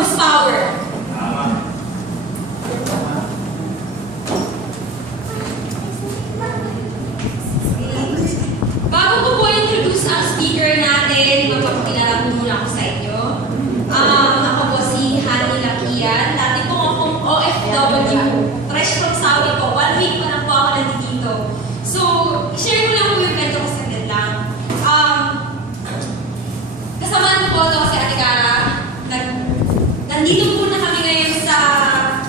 mas power. Bago ko po introduce ang speaker natin, magpapakilala po muna ako sa inyo. Ako po si Hani Lakian. Dati po akong OFW. Fresh from Saudi po. 1 week pa lang po ako nandito. So, share ko lang po yung kwento ko sa lang. Kasamaan ko po ito si Ate Cara. Nandito po na kami ngayon sa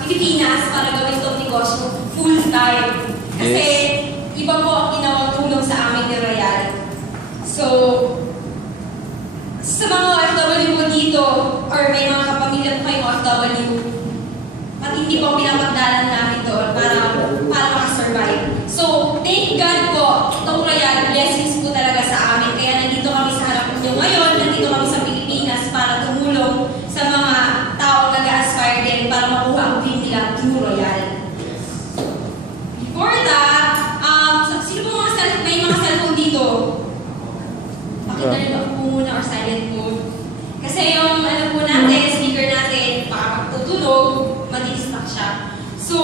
Pilipinas para gawin itong negosyo full time. Kasi iba po ang ginawang tulong sa amin ni Royal. So, sa mga OFW po dito, or may mga kapamilya po kayong OFW, at hindi po pinapagdalan namin doon para makasurvive. So, thank God po, itong Royal, blessings po talaga sa amin. Kaya nandito kami sa harap niyo ngayon, nandito kami sa Pilipinas para tumulong sa mga tao nag-aspire din para makuha ang dream nila through Royal. Before that, sino po may mga cellphone dito? Pakita nyo po muna or silent mode. Kasi yung po natin, speaker natin, baka magtutulog, madidistract siya. So,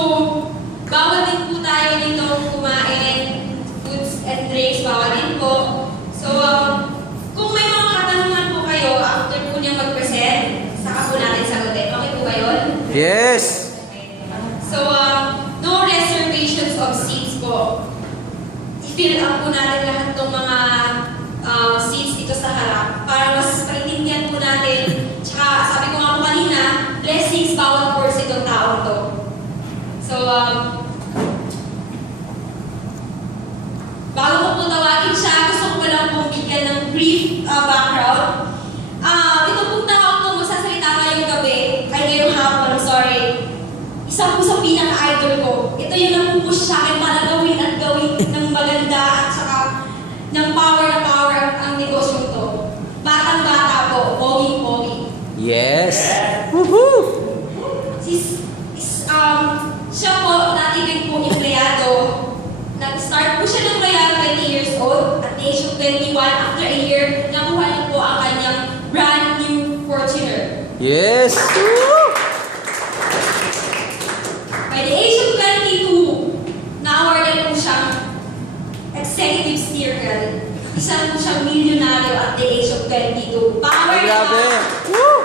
bawal din po tayo dito kumain, foods and drinks, bawal din po. So, kung may mga katanungan po kayo, after po niya mag-present, saka po natin sagutin. Okay po ba yun? Yes! So, no reservations of seats po. I-fill up po natin lahat ng mga seats dito sa harap para mas paintindihan po natin. Tsaka, sabi ko nga po kanina, blessings bawat course itong tao to. So, bago ko po tawagin siya, gusto ko lang pong bigyan ng brief background. Ito pong tao to, magsasalita ngayong gabi, ay ngayong hapon, I'm sorry. Isa po sa pinaka-idol ko. Ito yung napupush sa akin para gawin at gawin ng maganda at saka ng power na power ang negosyo to. Batang-bata po, pogi-pogi. Yes! Woohoo! Siya po, dati din po empleyado. Nag-start po siya ng Royal 20 years old. At the age of 21, after a year, nakuha niya po ang kanyang brand new Fortuner. Yes! By the age of 22, na-awardan po siyang executive steer. Isa po siyang milyonaryo at the age of 22. Power na Grabe! power! Woo!